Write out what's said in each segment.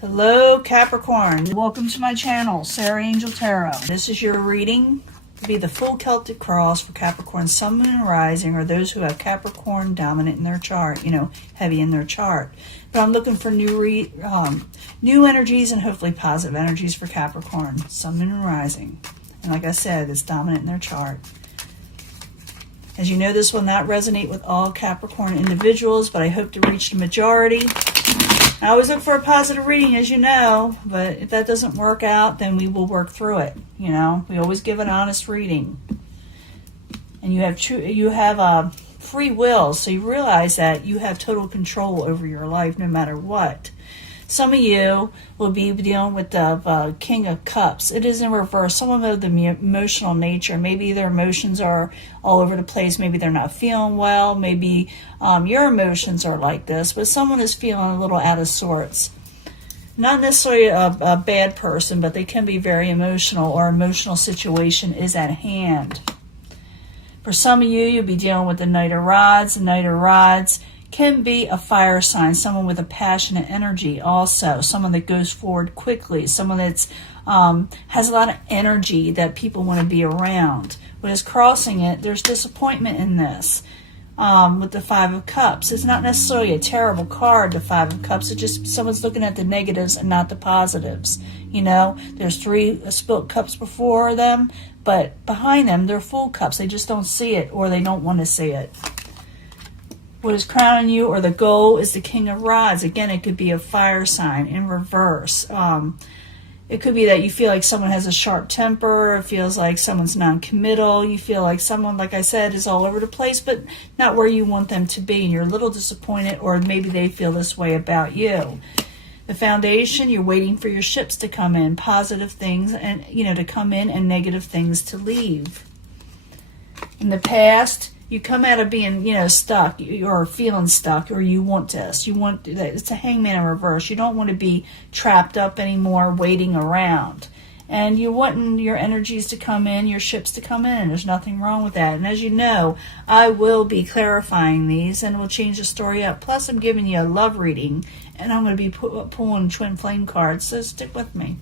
Hello Capricorn, welcome to my channel, Sarah Angel Tarot. This is your reading to be the full Celtic cross for Capricorn Sun, Moon, and Rising, or those who have Capricorn dominant in their chart, heavy in their chart. But I'm looking for new energies and hopefully positive energies for Capricorn Sun, Moon, and Rising. And like I said, it's dominant in their chart. As you know, this will not resonate with all Capricorn individuals, but I hope to reach the majority. I always look for a positive reading, as you know, but if that doesn't work out, then we will work through it. We always give an honest reading. And you have free will, so you realize that you have total control over your life no matter what. Some of you will be dealing with the King of Cups. It is in reverse. Some of them the emotional nature. Maybe their emotions are all over the place. Maybe they're not feeling well. Maybe your emotions are like this. But someone is feeling a little out of sorts. Not necessarily a bad person, but they can be very emotional, or emotional situation is at hand. For some of you, you'll be dealing with the Knight of Rods. The Knight of Rods can be a fire sign, someone with a passionate energy also, someone that goes forward quickly, someone that's has a lot of energy that people want to be around. But as crossing it, there's disappointment in this. With the Five of Cups, it's not necessarily a terrible card, the Five of Cups. It's just someone's looking at the negatives and not the positives. There's three spilt cups before them, but behind them, they're full cups. They just don't see it, or they don't want to see it. What is crowning you, or the goal, is the King of Rods. Again, it could be a fire sign in reverse. It could be that you feel like someone has a sharp temper. It feels like someone's non-committal. You feel like someone, like I said, is all over the place, but not where you want them to be. And you're a little disappointed, or maybe they feel this way about you. The Foundation, you're waiting for your ships to come in, positive things and to come in, and negative things to leave. In the past, you come out of being, stuck, or feeling stuck, or you want this. It's a Hangman in reverse. You don't want to be trapped up anymore, waiting around. And you're wanting your energies to come in, your ships to come in. There's nothing wrong with that. And as you know, I will be clarifying these, and we'll change the story up. Plus, I'm giving you a love reading, and I'm going to be pulling twin flame cards, so stick with me.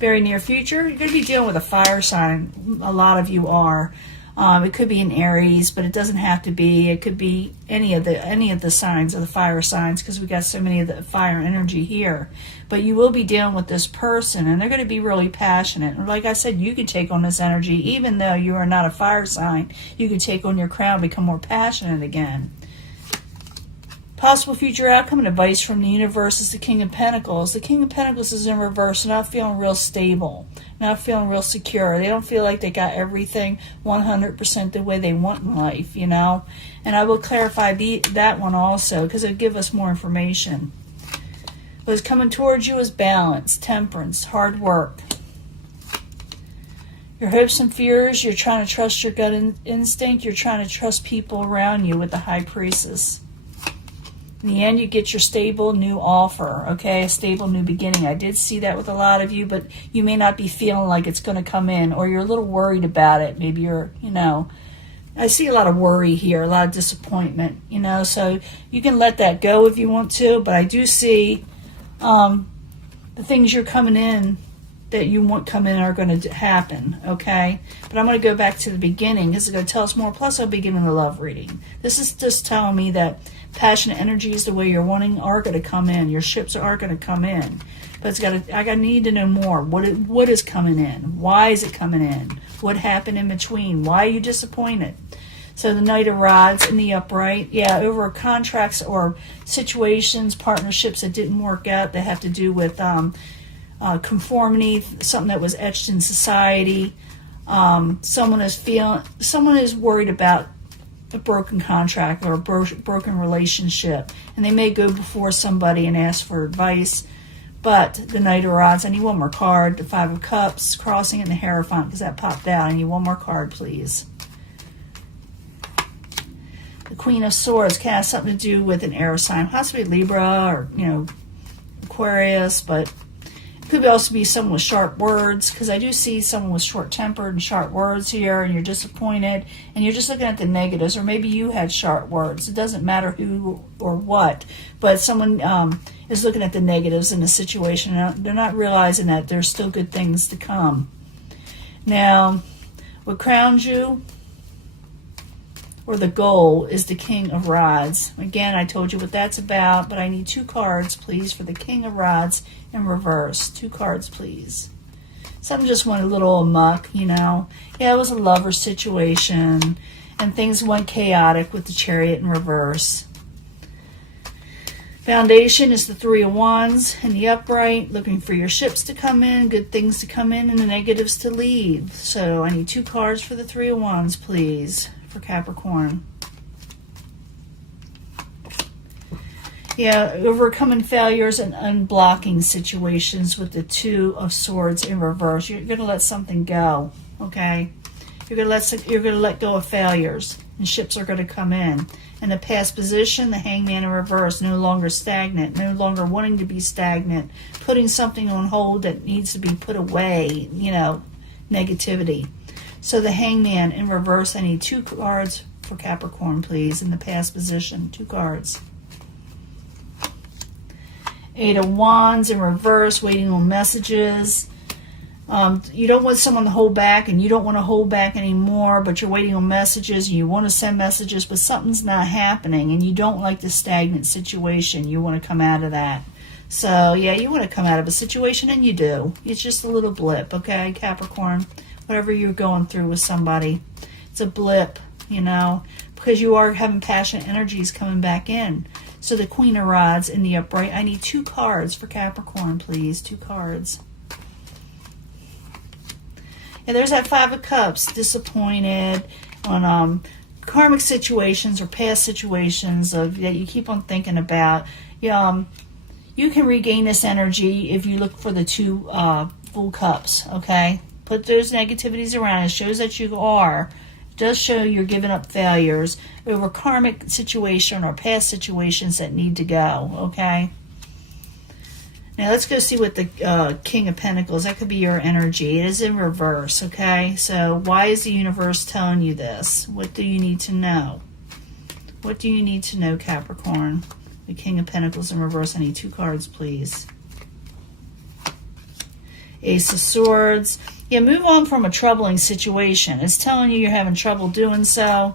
Very near future, you're going to be dealing with a fire sign. A lot of you are. It could be an Aries, but it doesn't have to be. It could be any of the signs of the fire signs, because we got so many of the fire energy here. But you will be dealing with this person, and they're going to be really passionate. And like I said, you can take on this energy, even though you are not a fire sign. You can take on your crown, become more passionate again. Possible future outcome and advice from the universe is the King of Pentacles. The King of Pentacles is in reverse, not feeling real stable, not feeling real secure. They don't feel like they got everything 100% the way they want in life, And I will clarify that one also, because it'll give us more information. What's coming towards you is balance, temperance, hard work. Your hopes and fears, you're trying to trust your gut instinct. You're trying to trust people around you with the High Priestess. In the end, you get your stable new offer, okay? A stable new beginning. I did see that with a lot of you, but you may not be feeling like it's going to come in, or you're a little worried about it. Maybe you're, I see a lot of worry here, a lot of disappointment, so you can let that go if you want to, but I do see the things you're coming in that you want come in are going to happen, okay? But I'm going to go back to the beginning. This is going to tell us more. Plus, I'll be giving a love reading. This is just telling me that passionate energies, the way you're wanting, are going to come in. Your ships are going to come in. But I need to know more. What is coming in? Why is it coming in? What happened in between? Why are you disappointed? So the Knight of Rods in the upright, over contracts or situations, partnerships that didn't work out that have to do with conformity, something that was etched in society. Someone is worried about a broken contract or a broken relationship, and they may go before somebody and ask for advice. But the Knight of Rods, I need one more card. The Five of Cups, crossing, and the Hierophant, because that popped out. I need one more card, please. The Queen of Swords has something to do with an air sign, possibly Libra or Aquarius, but Could also be someone with sharp words, because I do see someone with short-tempered and sharp words here, and you're disappointed, and you're just looking at the negatives, or maybe you had sharp words. It doesn't matter who or what, but someone is looking at the negatives in the situation, and they're not realizing that there's still good things to come. Now, what crowns you, or the goal, is the King of Rods. Again, I told you what that's about, but I need 2 cards, please, for the King of Rods in reverse. 2 cards, please. Something just went a little amok, you know. Yeah, it was a lover situation, and things went chaotic with the Chariot in reverse. Foundation is the 3 of Wands in the upright, looking for your ships to come in, good things to come in, and the negatives to leave. So I need 2 cards for the 3 of Wands, please, for Capricorn. Yeah, overcoming failures and unblocking situations with the 2 of Swords in reverse. You're going to let something go, okay? You're going to let go of failures, and ships are going to come in. In the past position, the Hangman in reverse, no longer stagnant, no longer wanting to be stagnant, putting something on hold that needs to be put away, you know, negativity. So the Hangman in reverse, I need 2 cards for Capricorn, please, in the past position. 2 cards. 8 of Wands in reverse, waiting on messages. You don't want someone to hold back, and you don't want to hold back anymore, but you're waiting on messages, and you want to send messages, but something's not happening, and you don't like the stagnant situation. You want to come out of that. So, yeah, you want to come out of a situation, and you do. It's just a little blip, okay, Capricorn? Whatever you're going through with somebody, it's a blip, you know, because you are having passionate energies coming back in. So the Queen of Rods in the upright, I need 2 cards for Capricorn, please. 2 cards. And there's that 5 of Cups, disappointed on karmic situations or past situations that you keep on thinking about. You can regain this energy if you look for the 2 full cups, okay? Put those negativities around. It shows that you are. It does show you're giving up failures over karmic situation or past situations that need to go, okay? Now let's go see what the King of Pentacles, that could be your energy. It is in reverse, okay? So why is the universe telling you this? What do you need to know? What do you need to know, Capricorn? The King of Pentacles in reverse. I need 2 cards, please. Ace of Swords. Yeah, move on from a troubling situation. It's telling you you're having trouble doing so.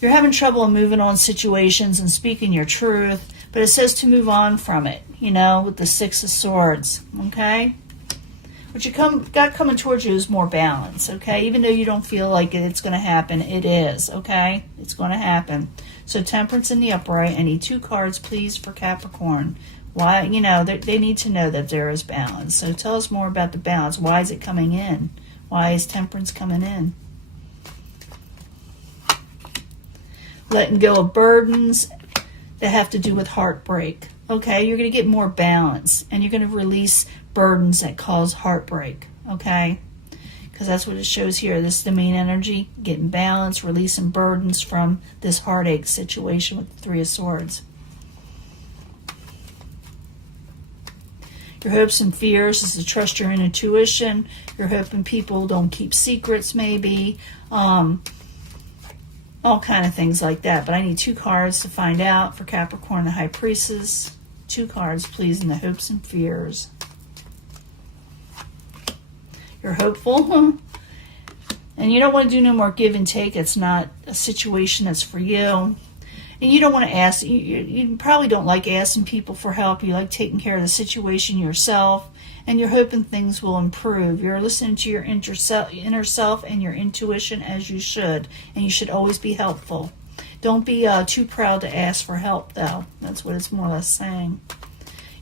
You're having trouble moving on situations and speaking your truth. But it says to move on from it, you know, with the 6 of Swords, okay? What you got coming towards you is more balance, okay? Even though you don't feel like it's going to happen, it is, okay? It's going to happen. So Temperance in the upright. I need 2 cards, please, for Capricorn. Why, you know, they need to know that there is balance. So tell us more about the balance. Why is it coming in? Why is Temperance coming in? Letting go of burdens that have to do with heartbreak. Okay, you're going to get more balance, and you're going to release burdens that cause heartbreak. Okay, because that's what it shows here. This is the main energy, getting balance, releasing burdens from this heartache situation with the 3 of Swords. Your hopes and fears is to trust your intuition. You're hoping people don't keep secrets, maybe. All kind of things like that. But I need 2 cards to find out for Capricorn, the High Priestess. 2 cards, please, in the hopes and fears. You're hopeful, and you don't want to do no more give and take. It's not a situation that's for you. And you don't want to ask, you probably don't like asking people for help. You like taking care of the situation yourself, and you're hoping things will improve. You're listening to your inner self and your intuition as you should, and you should always be helpful. Don't be too proud to ask for help, though. That's what it's more or less saying.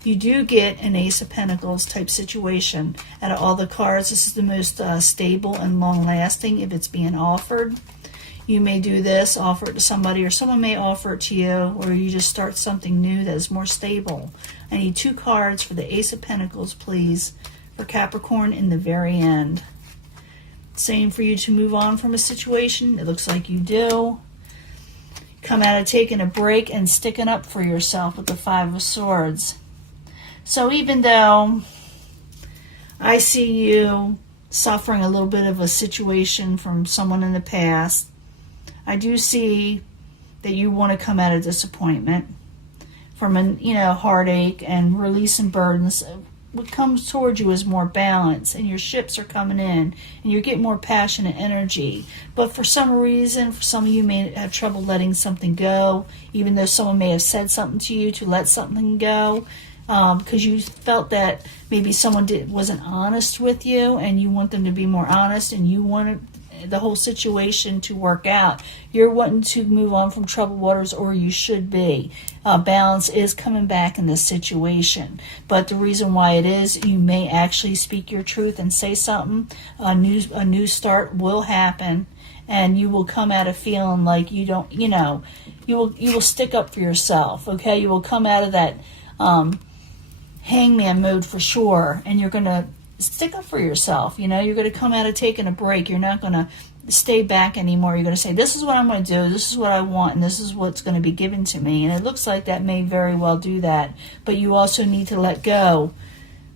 You do get an Ace of Pentacles type situation. Out of all the cards, this is the most stable and long-lasting if it's being offered. You may do this, offer it to somebody, or someone may offer it to you, or you just start something new that is more stable. I need 2 cards for the Ace of Pentacles, please, for Capricorn in the very end. Same for you to move on from a situation. It looks like you do. Come out of taking a break and sticking up for yourself with the 5 of Swords. So even though I see you suffering a little bit of a situation from someone in the past. I do see that you want to come out of disappointment, from a heartache, and releasing burdens. What comes towards you is more balance, and your ships are coming in, and you're getting more passionate energy. But for some reason, for some of you may have trouble letting something go, even though someone may have said something to you to let something go, because you felt that maybe someone wasn't honest with you, and you want them to be more honest, and you wanted the whole situation to work out. You're wanting to move on from troubled waters, or you should be. Balance is coming back in this situation. But the reason why it is, you may actually speak your truth and say something. A new start will happen, and you will come out of feeling like you don't, you will stick up for yourself, okay? You will come out of that hangman mode for sure, and you're going to stick up for yourself. You're going to come out of taking a break. You're not going to stay back anymore. You're going to say, this is what I'm going to do, this is what I want, and this is what's going to be given to me. And it looks like that may very well do that. But you also need to let go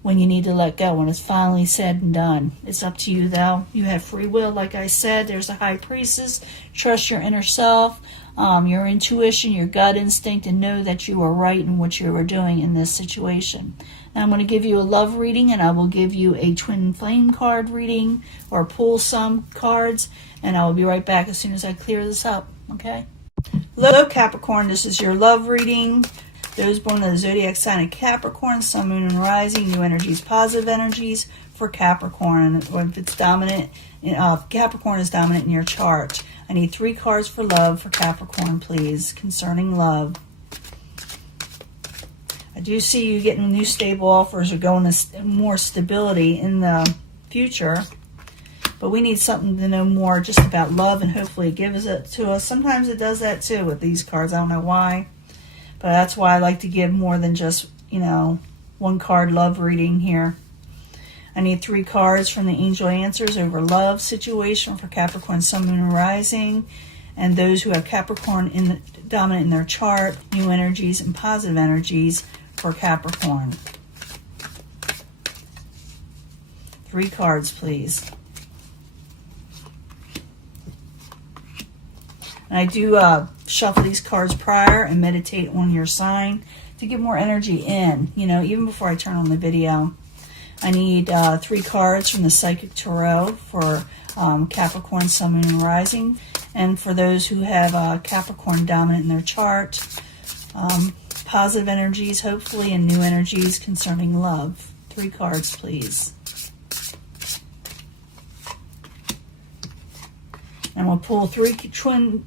when you need to let go, when it's finally said and done. It's up to you, though. You have free will, like I said. There's a high priestess. Trust your inner self, your intuition, your gut instinct, and know that you are right in what you are doing in this situation. Now I'm going to give you a love reading, and I will give you a twin flame card reading, or pull some cards, and I will be right back as soon as I clear this up, okay? Hello, Capricorn. This is your love reading. Those born in the zodiac sign of Capricorn, Sun, Moon, and Rising, new energies, positive energies for Capricorn. Or if it's dominant, Capricorn is dominant in your chart. I need 3 cards for love for Capricorn, please, concerning love. I do see you getting new stable offers or going to more stability in the future. But we need something to know more just about love, and hopefully it gives it to us. Sometimes it does that too with these cards. I don't know why. But that's why I like to give more than just, 1 card love reading here. I need 3 cards from the angel answers over love situation for Capricorn, Sun, Moon, and Rising. And those who have Capricorn dominant in their chart, new energies and positive energies for Capricorn. 3 cards, please. And I do shuffle these cards prior and meditate on your sign to get more energy in, even before I turn on the video. I need 3 cards from the Psychic Tarot for Capricorn, Sun, Moon, and Rising. And for those who have Capricorn dominant in their chart, positive energies, hopefully, and new energies concerning love. 3 cards, please. And we'll pull 3 twin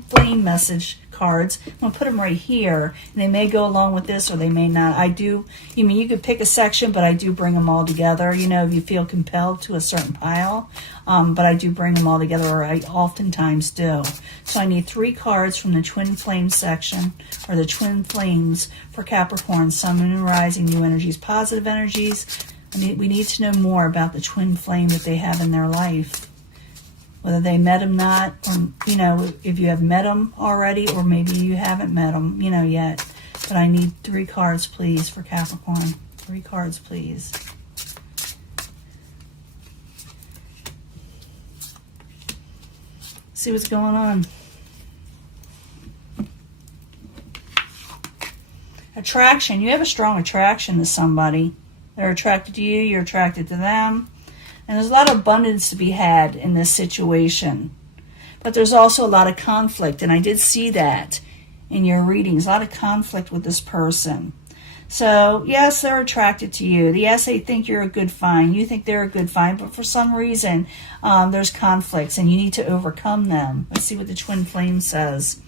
flame message cards. I'm going to put them right here. And they may go along with this, or they may not. You could pick a section, but I do bring them all together, if you feel compelled to a certain pile. But I do bring them all together, or I oftentimes do. So I need 3 cards from the twin flame section, or the twin flames for Capricorn, Sun, Moon, and Rising, new energies, positive energies. We need to know more about the twin flame that they have in their life. Whether they met them not, or, if you have met them already, or maybe you haven't met them, yet. But I need 3 cards, please, for Capricorn. 3 cards, please. See what's going on. Attraction. You have a strong attraction to somebody. They're attracted to you. You're attracted to them. And there's a lot of abundance to be had in this situation. But there's also a lot of conflict, and I did see that in your readings. A lot of conflict with this person. So, yes, they're attracted to you. Yes, they think you're a good find. You think they're a good find, but for some reason, there's conflicts, and you need to overcome them. Let's see what the twin flame says.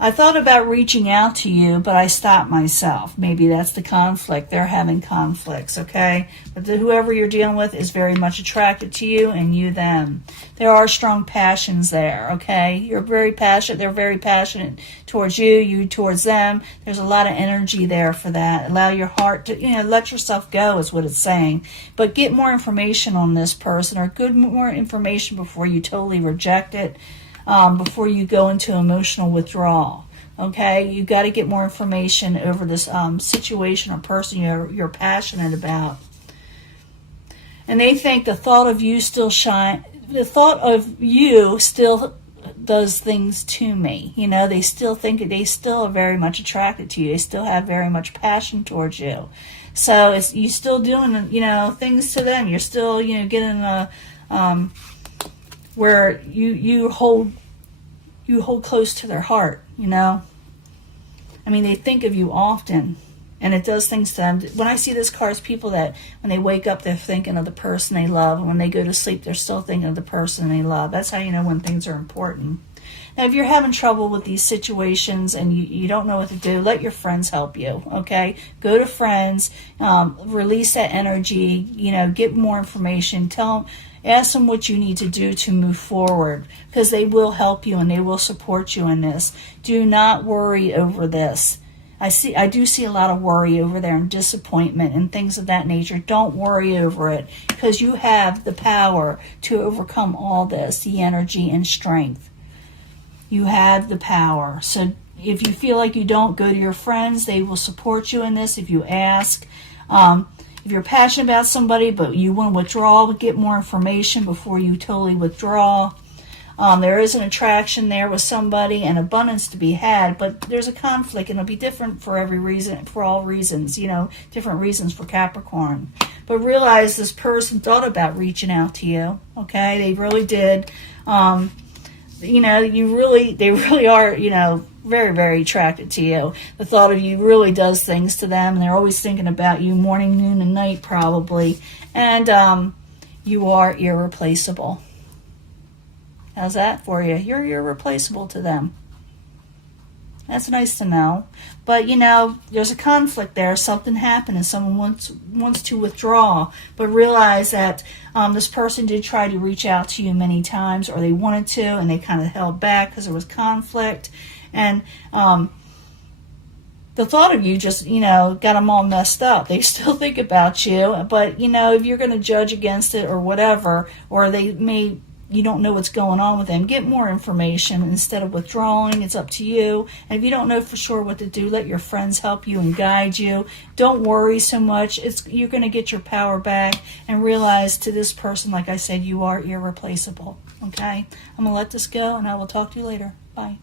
I thought about reaching out to you, but I stopped myself. Maybe that's the conflict. They're having conflicts, okay? But whoever you're dealing with is very much attracted to you, and you them. There are strong passions there, okay? You're very passionate. They're very passionate towards you, you towards them. There's a lot of energy there for that. Allow your heart to, let yourself go is what it's saying. But get more information on this person, or more information before you totally reject it. Before you go into emotional withdrawal. Okay, you got to get more information over this situation or person you're passionate about. And they think the thought of you still the thought of you still does things to me. You know, they still think, they still are very much attracted to you. They still have very much passion towards you. So it's, you still doing, you know, things to them. You're still, you know, getting a, where you hold close to their heart, you know. I mean, they think of you often, and it does things to them. When I see this card, it's people that when they wake up, they're thinking of the person they love, and when they go to sleep, they're still thinking of the person they love. That's how you know when things are important. Now, if you're having trouble with these situations and you don't know what to do, let your friends help you, okay? Go to friends, release that energy, you know, get more information, ask them what you need to do to move forward, because they will help you and they will support you in this. Do not worry over this. I do see a lot of worry over there and disappointment and things of that nature. Don't worry over it, because you have the power to overcome all this, the energy and strength. You have the power. So if you feel like you don't, go to your friends. They will support you in this if you ask. If you're passionate about somebody but you want to withdraw, get more information before you totally withdraw. There is an attraction there with somebody and abundance to be had, but there's a conflict, and it'll be different for every reason, for all reasons, you know, different reasons for Capricorn. But realize this person thought about reaching out to you, okay? They really did. You know, they really are, you know, very, very attracted to you. The thought of you really does things to them, and they're always thinking about you morning, noon, and night probably. And you are irreplaceable. How's that for you? You're irreplaceable to them. That's nice to know. But, you know, there's a conflict there. Something happened and someone wants to withdraw. But realize that this person did try to reach out to you many times, or they wanted to, and they kind of held back because there was conflict. And the thought of you just, you know, got them all messed up. They still think about you. But, you know, if you're going to judge against it or whatever, or you don't know what's going on with them, get more information instead of withdrawing. It's up to you. And if you don't know for sure what to do, let your friends help you and guide you. Don't worry so much. You're going to get your power back, and realize to this person, like I said, you are irreplaceable. Okay? I'm going to let this go, and I will talk to you later. Bye.